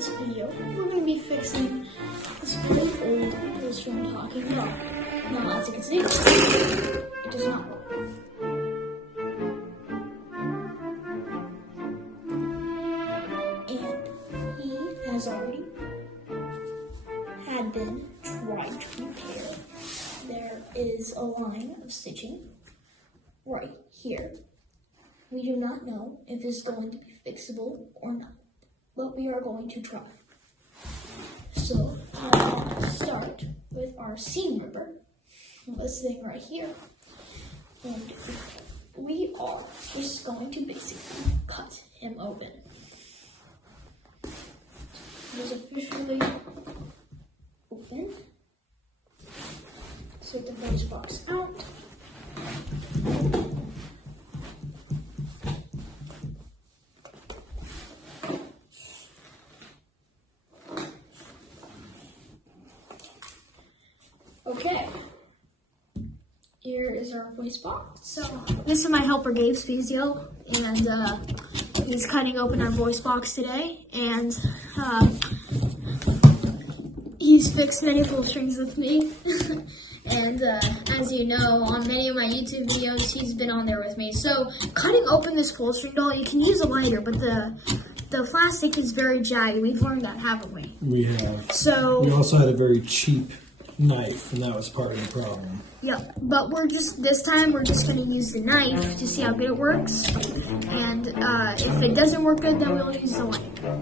this video, we're going to be fixing this very old toaster I'm talking about. Now, as you can see, it does not work. And he has already had been tried to repair. There is a line of stitching right here. We do not know if it's going to be fixable or not, but we are going to try. So I'll start with our seam ripper, this thing right here, and we are just going to basically cut him open. It is officially open. So the voice box out. Okay, here is our voice box. So this is my helper Gabe's physio, and he's cutting open our voice box today, and he's fixed many pull strings with me. And as you know, on many of my YouTube videos, he's been on there with me. So cutting open this pull string doll, you can use a lighter, but the plastic is very jagged. We've learned that, haven't we? We have. So we also had a very cheap knife, and that was part of the problem. Yep, but this time we're just gonna use the knife to see how good it works. And if it doesn't work good, then we'll use the lighter.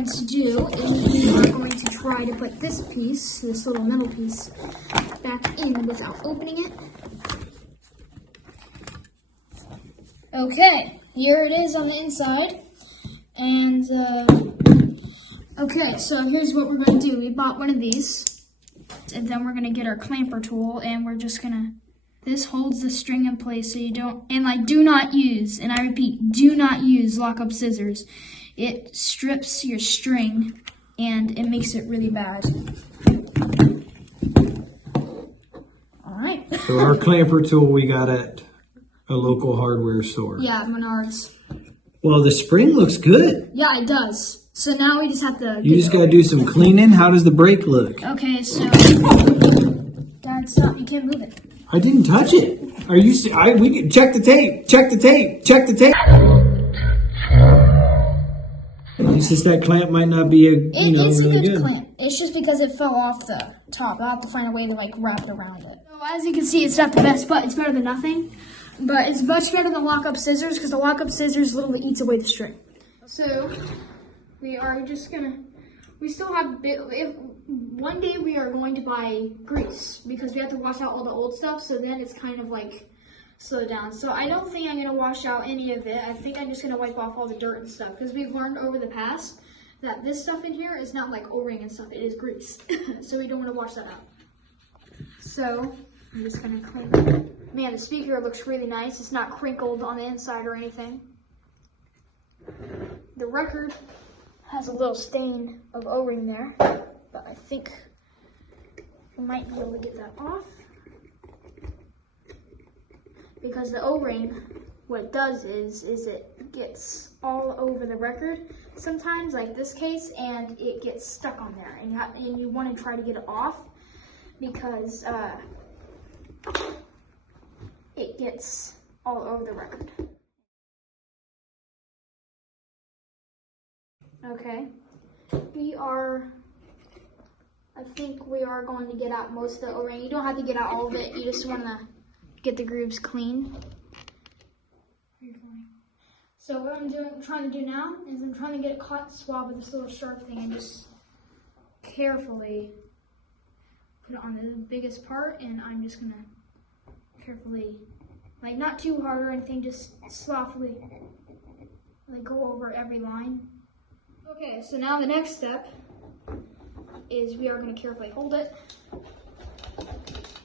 To do is we are going to try to put this piece, this little metal piece, back in without opening it. Okay, here it is on the inside. And, okay, so here's what we're going to do. We bought one of these, and then we're going to get our clamper tool, and we're just going to, this holds the string in place so you don't, and like do not use, and I repeat, do not use lock-up scissors. It strips your string, and it makes it really bad. All right. So our clamper tool we got at a local hardware store. Yeah, Menards. Well, the spring looks good. Yeah, it does. So now we just have to... You just got to do some cleaning. How does the brake look? Okay, so... Dad, stop. You can't move it. I didn't touch it. Are you... we can check the tape. Check the tape. Check the tape. It's just that clamp might not be It's really a good good clamp. It's just because it fell off the top. I'll have to find a way to like wrap it around it. So as you can see, it's not the best, but it's better than nothing. But it's much better than lock-up scissors because the lock-up scissors literally eats away the string. So we are just gonna. We still have a bit. One day we are going to buy grease because we have to wash out all the old stuff. So then it's kind of like slow down. So I don't think I'm going to wash out any of it. I think I'm just going to wipe off all the dirt and stuff because we've learned over the past that this stuff in here is not like O-ring and stuff. It is grease. So we don't want to wash that out. So I'm just going to clean it. Man, the speaker looks really nice. It's not crinkled on the inside or anything. The record has a little stain of O-ring there, but I think I might be able to get that off. Because the O-ring, what it does is it gets all over the record sometimes, like this case, and it gets stuck on there. And you want to try to get it off because it gets all over the record. Okay, I think we are going to get out most of the O-ring. You don't have to get out all of it. You just want to get the grooves clean. So what I'm trying to do now is I'm trying to get a cotton swab with this little sharp thing and just carefully put it on the biggest part, and I'm just gonna carefully, like not too hard or anything, just softly, like go over every line. Okay, so now the next step is we are gonna carefully hold it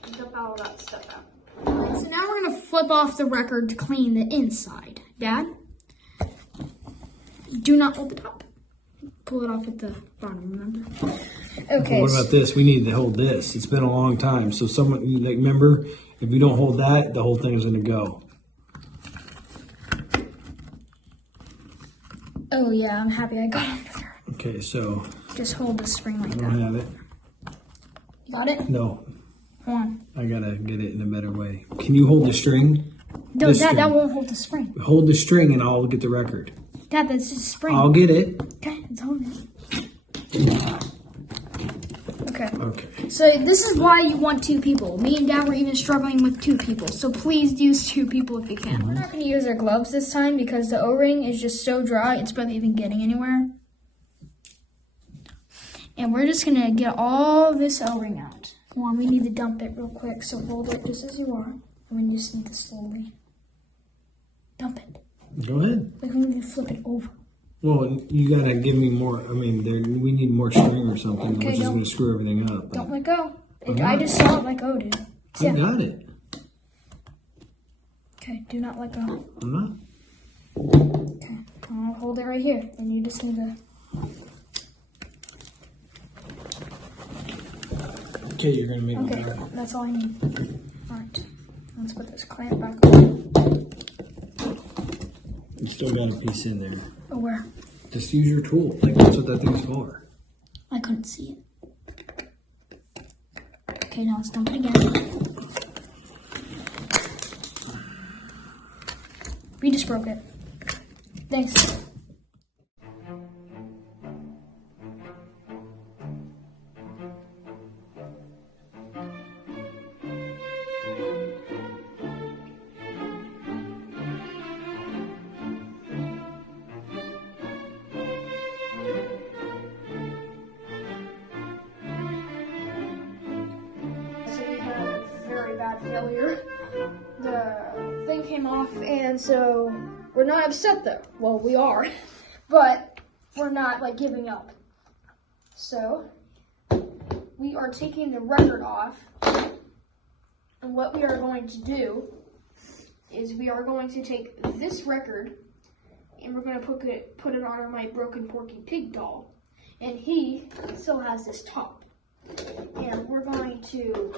and dump all that stuff out. Alright, so now we're gonna flip off the record to clean the inside. Dad, do not hold the top. Pull it off at the bottom, remember? Okay. What about this? We need to hold this. It's been a long time. So someone, like, remember, if we don't hold that, the whole thing is going to go. Oh yeah, I'm happy I got it there. Okay, so. Just hold the spring like I that. don't have it. You got it? No. Hold on. I got to get it in a better way. Can you hold the string? No, Dad, that won't hold the spring. Hold the string and I'll get the record. Dad, that's just a spring. I'll get it. Okay, it's holding it. Okay. Okay. So this is why you want two people. Me and Dad were even struggling with two people. So please use two people if you can. We're not going to use our gloves this time because the O-ring is just so dry, it's barely even getting anywhere. And we're just going to get all this O-ring out. Well, we need to dump it real quick, so hold it just as you are. And we just need to slowly dump it. Go ahead. Like we need to flip it over. Well, you got to give me more. I mean, we need more string or something, Okay, which is going to screw everything up. Don't let go. I just saw it let go, dude. I got it. Okay, do not let go. I'm not. Okay, I'll hold it right here, and you just need to. Okay, you're going to make it Okay, better. that's all I need. All right, let's put this clamp back on. You still got a piece in there. Oh, where? Just use your tool. Like, that's what that thing's for. I couldn't see it. Okay, now let's dump it again. We just broke it. Thanks. Bad failure. The thing came off, and so we're not upset though. Well, we are, but we're not like giving up. So we are taking the record off, and what we are going to do is we are going to take this record and we're going to put it on my broken Porky Pig doll, and he still has this top, and we're going to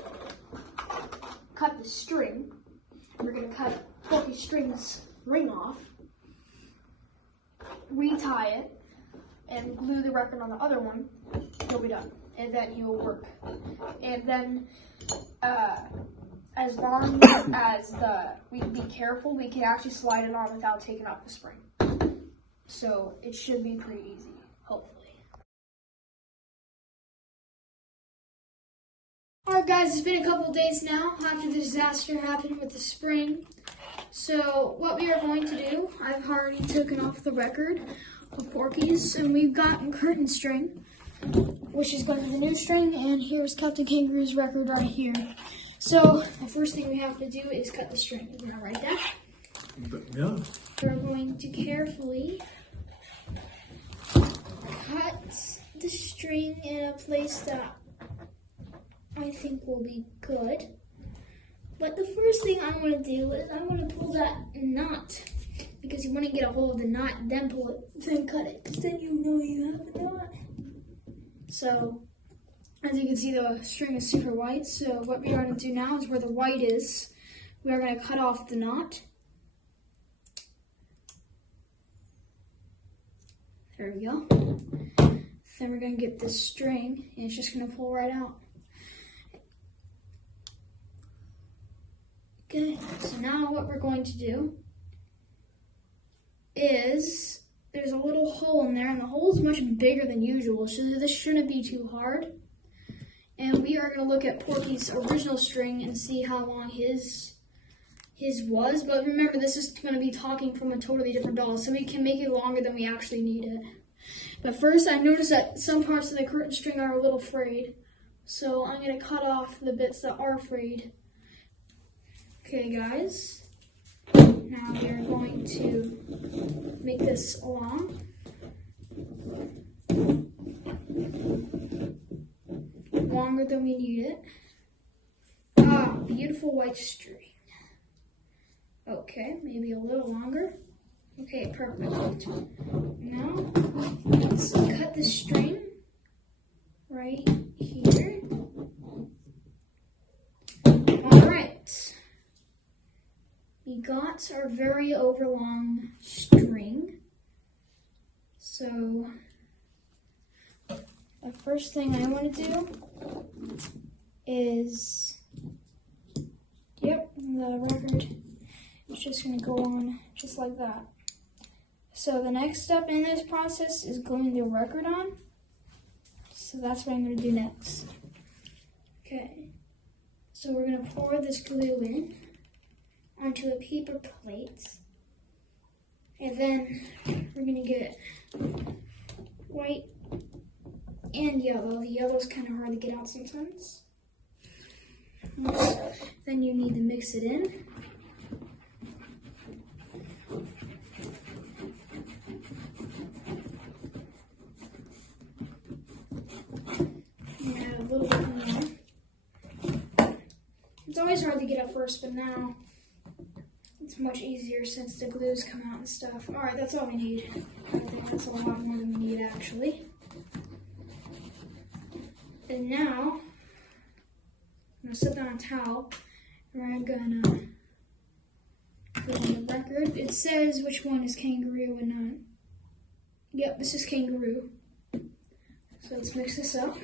cut the string. We're going to cut Porky String's ring off, retie it, and glue the record on the other one. He'll be done, and then he will work. And then, as long as we be careful, we can actually slide it on without taking off the spring. So it should be pretty easy, hopefully. Alright guys, it's been a couple days now after the disaster happened with the spring. So what we are going to do, I've already taken off the record of Porky's, and we've gotten curtain string, which is going to be the new string, and here's Captain Kangaroo's record right here. So the first thing we have to do is cut the string. Isn't that right, Dad? Yeah. We're going to carefully cut the string in a place that I think will be good. But the first thing I'm going to do is I'm going to pull that knot, because you want to get a hold of the knot, then pull it, then cut it, because then you know you have a knot. So, as you can see, the string is super white, so what we are going to do now is where the white is, we are going to cut off the knot. There we go. Then we're going to get this string, and it's just going to pull right out. Okay, so now what we're going to do is there's a little hole in there, and the hole is much bigger than usual, so this shouldn't be too hard. And we are going to look at Porky's original string and see how long his was. But remember, this is going to be talking from a totally different doll, so we can make it longer than we actually need it. But first, I noticed that some parts of the curtain string are a little frayed, so I'm going to cut off the bits that are frayed. Okay, guys. Now we are going to make this long. Longer than we need it. Ah, beautiful white string. Okay, maybe a little longer. Okay, perfect. Now, let's cut the string right here. Alright. We got our very overlong string. So, the first thing I want to do is, the record is just going to go on just like that. So the next step in this process is gluing the record on. So that's what I'm going to do next. Okay, so we're going to pour this glue in onto a paper plate. And then we're going to get white and yellow. The yellow's kind of hard to get out sometimes. Then you need to mix it in. And add a little bit more. It's always hard to get at first, but now it's much easier since the glue's come out and stuff. Alright, that's all we need. I think that's a lot more than we need actually. And now, I'm going to set that on a towel, and we're going to put on the record. It says which one is Kangaroo and not. Yep, this is Kangaroo. So let's mix this up.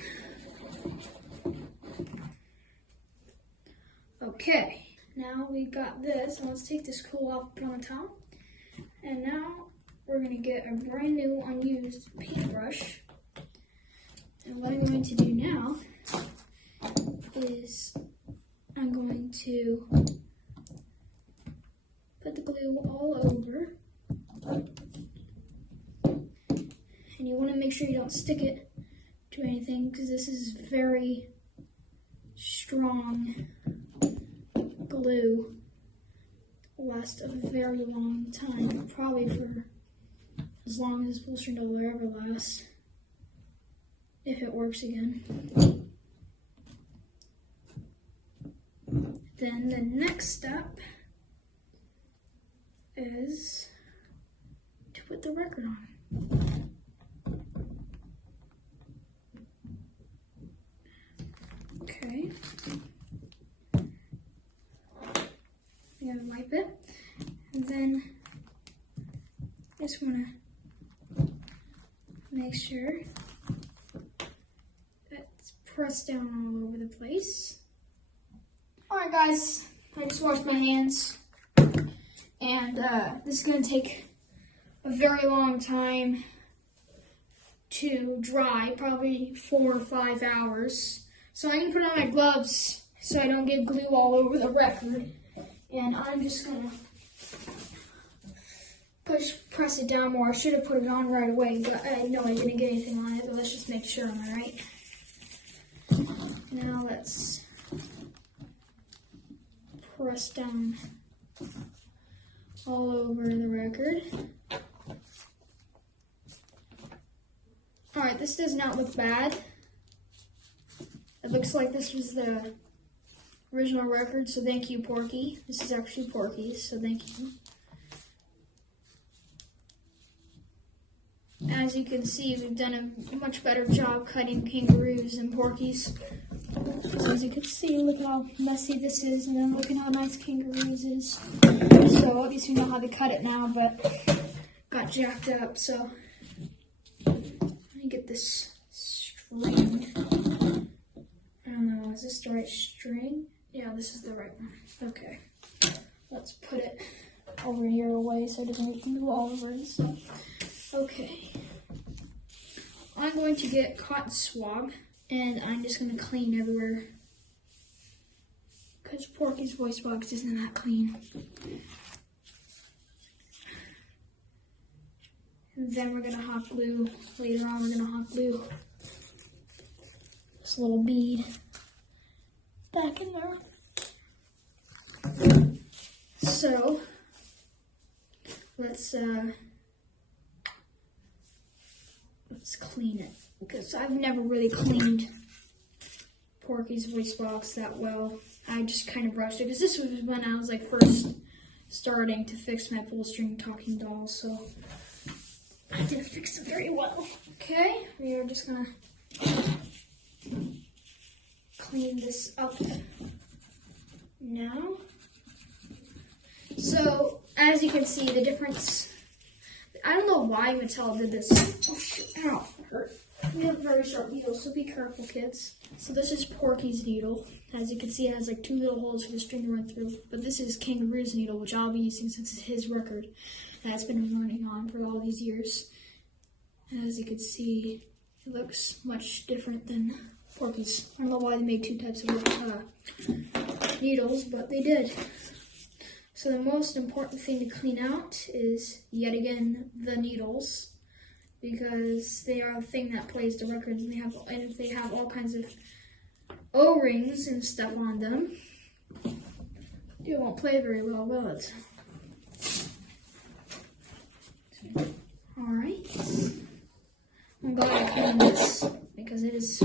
Okay, now we've got this, and let's take this cool off on the towel. And now we're going to get a brand new unused paintbrush. And what I'm going to do now is I'm going to put the glue all over. And you want to make sure you don't stick it to anything because this is very strong glue. Will last a very long time, probably for as long as this pull string doll will ever last. If it works again. Then the next step is to put the record on. Okay. I'm gonna wipe it. And then I just wanna make sure press down all over the place. Alright guys, I just washed my hands and this is going to take a very long time to dry, probably 4 or 5 hours. So I'm going to put on my gloves so I don't get glue all over the record, and I'm just going to press it down more. I should have put it on right away, but I know I didn't get anything on it, but let's just make sure, am I right? Now let's press down all over the record. Alright, this does not look bad. It looks like this was the original record, so thank you, Porky. This is actually Porky's, so thank you. As you can see, we've done a much better job cutting Kangaroos than Porky's. So as you can see, look at how messy this is, and then look at how nice Kangaroo's is. So at least we know how to cut it now, but got jacked up, so let me get this string. I don't know, is this the right string? Yeah, this is the right one. Okay, let's put it over here away so it doesn't get glue all over and stuff. Okay. I'm going to get cotton swab and I'm just going to clean everywhere because Porky's voice box isn't that clean. And then we're going to hot glue, later on we're going to hot glue this little bead back in there. So, let's clean it, because I've never really cleaned Porky's voice box that well. I just kind of brushed it, because this was when I was like first starting to fix my pull string talking dolls, so I didn't fix it very well. Okay, we are just gonna clean this up now. So, as you can see, the difference, I don't know why Mattel did this. Oh shoot, ow, it hurt. We have very sharp needles, so be careful, kids. So this is Porky's needle. As you can see, it has like 2 little holes for the string to run through. But this is Kangaroo's needle, which I'll be using since it's his record that's been running on for all these years. And as you can see, it looks much different than Porky's. I don't know why they made 2 types of needles, but they did. So the most important thing to clean out is, yet again, the needles, because they are the thing that plays the record, and if they have all kinds of O-rings and stuff on them, it won't play very well, will it? Alright. I'm glad I cleaned this, because it is